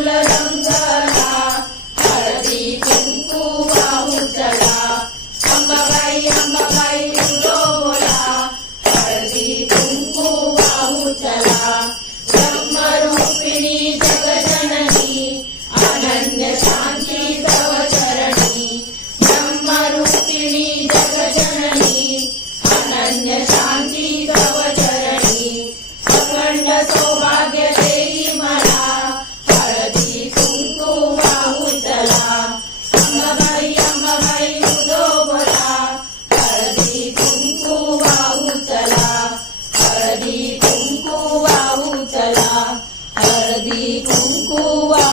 फूल रंगला हळदी कुंकू वाहू चला अंबाबाई उदो बोला हळदी कुंकू वाहू चला ब्रह्मरूपिणी जगजननी अनन्य शांती तव चरणी ब्रह्मरूपिणी जगजननी अनन्य शांती तव चरणी अखंड सौभाग्य देई मला हळदी कुंकू वाहू चला अंबाबाई उदो बोला हळदी कुंकू